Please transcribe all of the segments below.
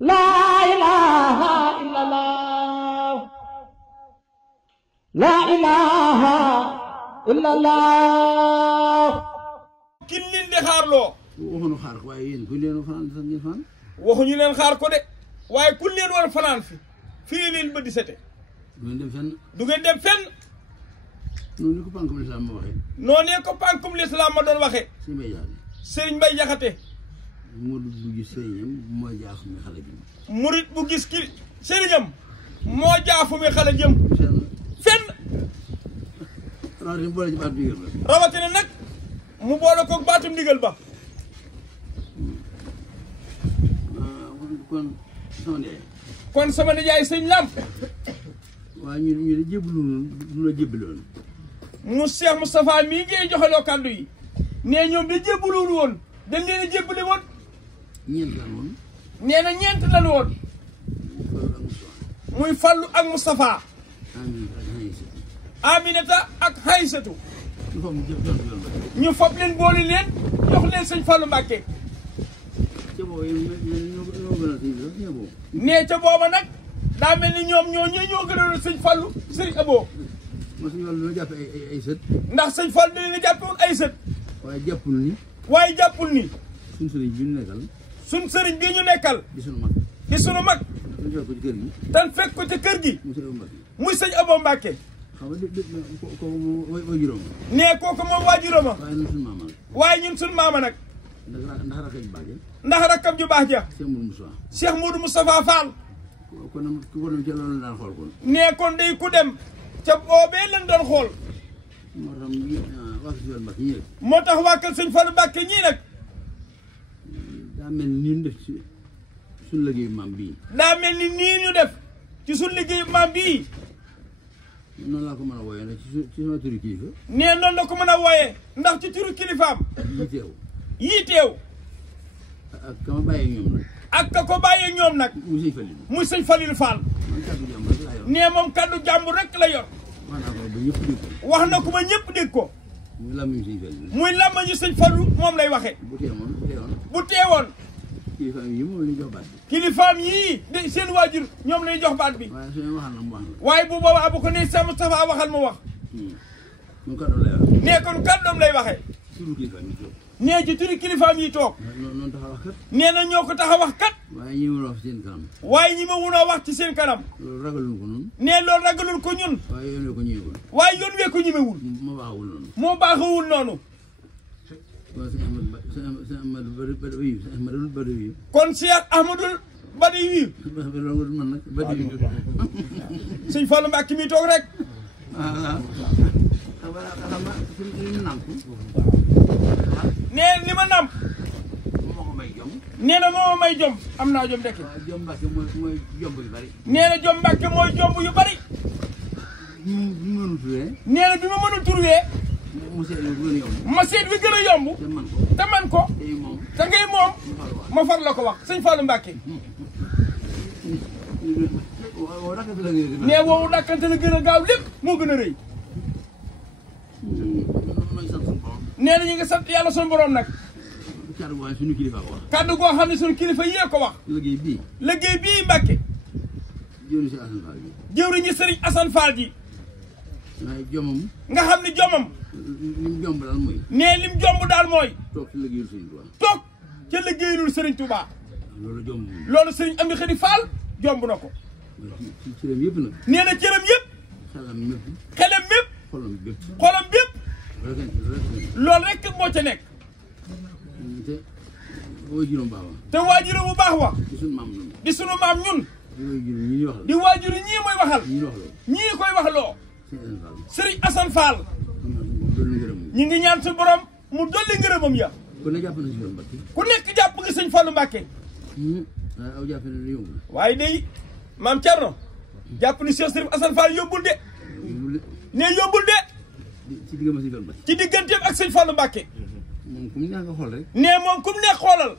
لا إله إلا الله لا إله إلا الله kin leen di xaarloo waxuñu xaar ko waaye yéen ku leen fanaan sax ngeen fanaan waxuñu leen xaar ko de waaye ku leen war fanaan fi fii leen ba di sete du ngeen dem fenn du ngeen dem fenn noonu ko pànkum lislaam ma waxee noonee ko pànkum lislaam ma doon waxee si mbay jaxate sëriñ Mbay Jaxate murid bu gis sëriñam mooy jaafu mi xale bi murit bu gis ki sëriñam moo jaafu mi xale jëm fenn rawatina boole ci baat ndigal ba rawatina nag mu boole ko baatum ndigal ba kon sama ndey kon sama nijaay sëñ Lam waaye ñu de jébbalu du la jébbaloon mu Cheikh Moustapha mii ngay joxeloo kàddu yi nee ñoom da jébbaluwul woon dañ leen a jébbale woon ñeent lan woon nee na ñeent lan woon muy Fallu ak Moustapha Aminata ak Haysatu ñu fab leen boole leen jox leen sëñ Fallu Mbàkke nee ca booba nag daa mel ni ñoom ñoo gënoon sëñ Fallu sëriñ Abo ma suñu wàllu jàppe ay sët ndax sëñ Fallu da leen a jàppe woon ay sët waaye jàppul ni suñ sëriñ bi ñu nekkal suñ sëriñ bi ñu nekkal di sunu mag tan fekk ko ca kër gi muy sëñ Abo Mbàkke xam nga kooku moom waajuram nee kooku moom waajuram waaye ñun suñu maama nag ndax rakkam ju baax ja Cheikh Modou Moustapha Fall kon nag ku ko dem ca loolu daan xool kon nee kon day ku dem ca boobee lañ doon xool moo tax waa kër sëñ Fallu Mbàkke ñii nag daa mel ni ñu def ci suñu liggéeyu maam bii daa mel ni nii ñu def ci suñu liggéeyu maam bii noonu laa ko mën a wooyee nag ci sama turu kilifa nee noonu la ko mën a wooyee ndax ci turu kilifaam yii teew ak ka ma bàyyee ñoom nag ak ka ko bàyyee ñoom nag muy sëñ Fallu Fall nee moom kaddu jàmbur rek la yor wax na ko ba ñëpp dégg ko muy làmmiñu sëñ Fallu moom lay waxee bu teewoon kilifaam yii de seen waajur ñoom lay jox baat bi waaye bu boobaa bu ko nee Cheikh Moustapha waxal mu wax nee kon kàddoom lay waxee nee ci turi kilifaam yi toog nee na ñoo ko tax a wax kat waaye ñi ma wun a wax ci seen kanam nee loolu ragalul ko ñun waaye yoon wee ko ñemewul moo baaxawul noonu kon Cheikh Ahmadul Badawi sëñ Fallu Mbàkke mi toog rek nee li ma namp nee na moo may jom am naa jom dekk nee na jom Mbàkke mooy jomb yu bari nee na bi ma mënul turwee ma seet wi gën a yomb te man ko te ngay moom ma far la ko wax sëñ Fallu Mbàkke nee woowu dakkante la gën a gaaw lépp moo gën a rëy nee na ñu ngi sant yàlla sunu borom nag kaddu goo xam ne sunu kilifa yee ko wax liggéey bii Mbàkke jëwriñu sëriñ Asan Fall ji nga xam ne jomam nee lim jomb daal mooy toog ca liggéeyul sëriñ Touba loolu sëriñ Amdi Xadi Fall jomb na ko nee na cëram yëpp xelam mépp xolam bépp loolu rek moo ca nekk te waajur bu baax wax di sunu maam ñun di waajur ñii mooy waxal ñii koy waxloo sëriñ Asan Fall ñi ngi ñaan su borom mu dolli ngërëmam ya ku nekk jàpp nga sëñ Fallu Mbàkke waaye day maam Cerno jàpp ni Cheikh Sëriñ Asan Fall yóbbul de ne yóbbul de ci digganteem ak sëñ Fallu Mbàkke ne moom kum neex xoolal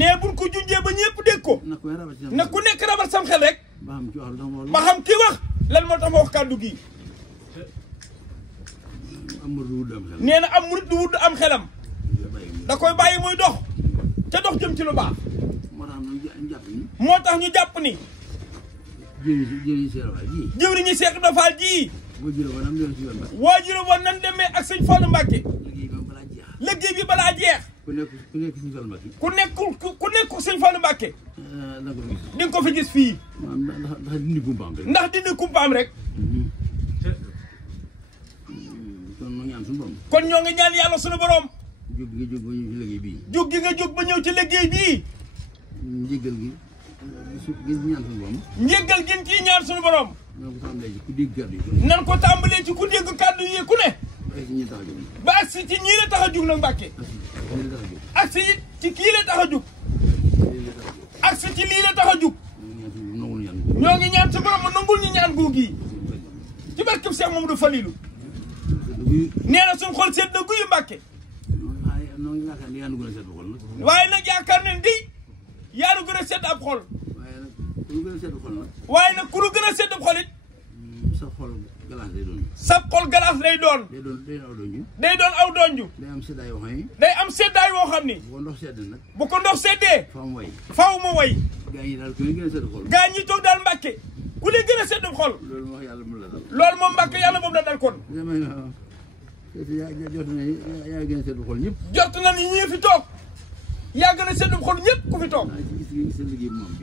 ne buñ ko junjee ba ñëpp dégg ko na ku nekk rabat sam xel rek ba xam ki wax lan moo tax ma wax kàddu gi nee na am murit du wudd am xelam da koy bàyyi muy dox ca dox jëm ci lu baax moo tax ñu jàpp ni jëriñu Seex Faal ji jëwriñu Seex Ibra Faal ji waajur woon nan demee ak sëñ Fallu Mbàkke liggéey bi balaa jeex ku nekk sëñ Fallu Mbàkke ku nekk sëñ Fallu Mbàkke di nga ko fi gis fii ndax dindi kumpaam rek ndax dindi kumpaam rek kon ñoo ngi ñaan yàlla suñu borom jóg gi nga jóg ba ñëw ci liggéey bii njëggal gi ñaan suñu borom njëggal gi ci ñaan suñu borom nan ko tàmbalee ci ku dégg kàddu yi ku ne ba agsi ci ñii la tax a jug nag Mbàkke agsi ci kii la tax a jug agsi ci lii la tax a jug ñoo ngi ñaan sa borom ma nangul ñu ñaan googu ci barkeb Cheikh Mamadou Falilou nee na suñu xol seet na guyu Mbàkke waaye nag yaakaar nañ di yaa nu gën a sedd ab xol waaye nag ku nu gën a sedd ab xol it sa xol galaas lay doon sa xol galaas lay doon day doon aw donju day am seddaay woo xam ni day am seddaay woo xam ni bu ko ndox sedd nag bu ko ndox seddee faaw mu way gaa ñi daal ku ne gën a sedd xol gaa ñi toog daal Mbàkke ku ne gën a sedd xol loolu moo yàlla moom la dal loolu moom Mbàkke yàlla moom la dal kon jot na yaa gën a sedd xol ñëpp jot na ni ñii fi toog yaa gën a sedd xol ñëpp ku fi toog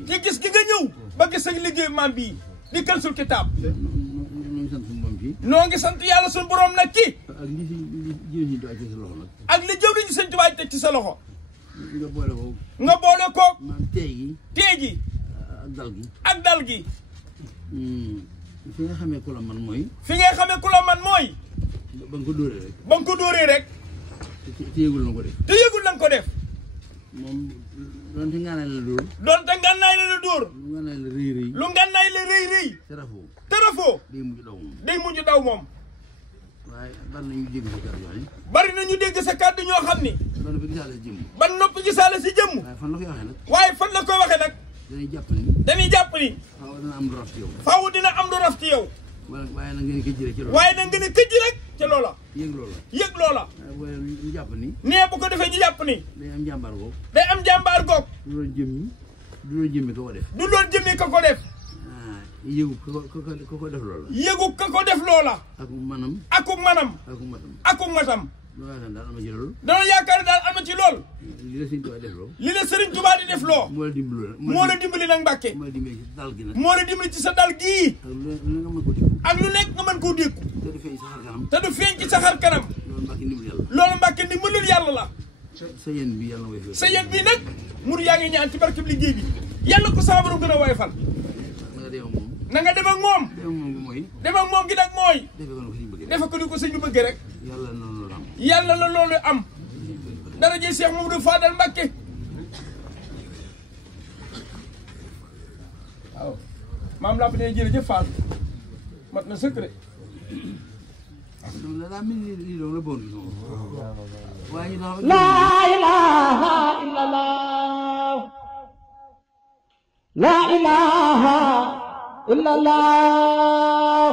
ci gis gi nga ñëw ba gis sa liggéey maam bii di Kanzul Kitab noo ngi sant yàlla suñu borom nag kii ak li jëw nañu sëñ Tuubaa teg ci sa loxo nga boole koog tee gi ak dal gi fi nga xamee ku la man mooy fi ngay xamee ku la man mooy ba nga ko dóoree rek ba nga ko dóoree rek te yëgul na ko def te yëgul na ko def moom doonte ngànnaay la dóor doonte ngànnaay la dóor lu ngànnaay la rëy rëy lu ngànnaay la rëy rëy te rafoo day mujj daw moom waaye bari nañu dégg sa kàddu yoo xam ne bari nañu dégg sa kàddu ñoo xam ni ba noppi gisaale si jëmm ba noppi gisaale si jëmm waaye fan la koy waxee nag waaye fan la koy waxee nag dañuy jàpp ni faaw dina am lu raf ci yow faaw dina am lu raf ci yow waaye nag ngeen këjji rek ci loolu waaye nag ngeen këjji rek ci loola yëg loola waaye ñu jàpp ni nee bu ko defee ñu jàpp ni day am jàmbaar goog day am jàmbaar goog du doon jëmmi ka ko def du doon jëmmi ka ko def yëgu ka ko def loola yëgu ka ko def loola akuk manam akuk matam dana yaakaar ne daal am na ci lool li la Sëriñ Tuubaa def loo li la Sëriñ Tuubaa di def loo moo la dimbali nag Mbàkke moo la dimbali ci dal gi nag moo la dimbali ci sa dal gii ak lu nekk nga mën koo dékku ak lu nekk nga mën koo dékku te du feeñ ci sa xar kanam te du feeñ ci sa xar kanam loolu Mbàkke ndimbalul yàlla loolu Mbàkke ndimbalul yàlla la sa yéen bi yàlla woy sa yéen bi nag mur yaa ngi ñaan ci barkeb liggéey bi yàlla ko sa borom gën a woyofal na nga dem ak moom dem ak moom gi nag mooy defe ko ni ko sëñ bi bëggee rek yàlla la loolu am dara jëy Cheikh Mamadou Fadal Mbàkke waaw maam laa ne jërëjëf Fall mat na sëkk de laa ilaaha illallah laa ilaaha illallah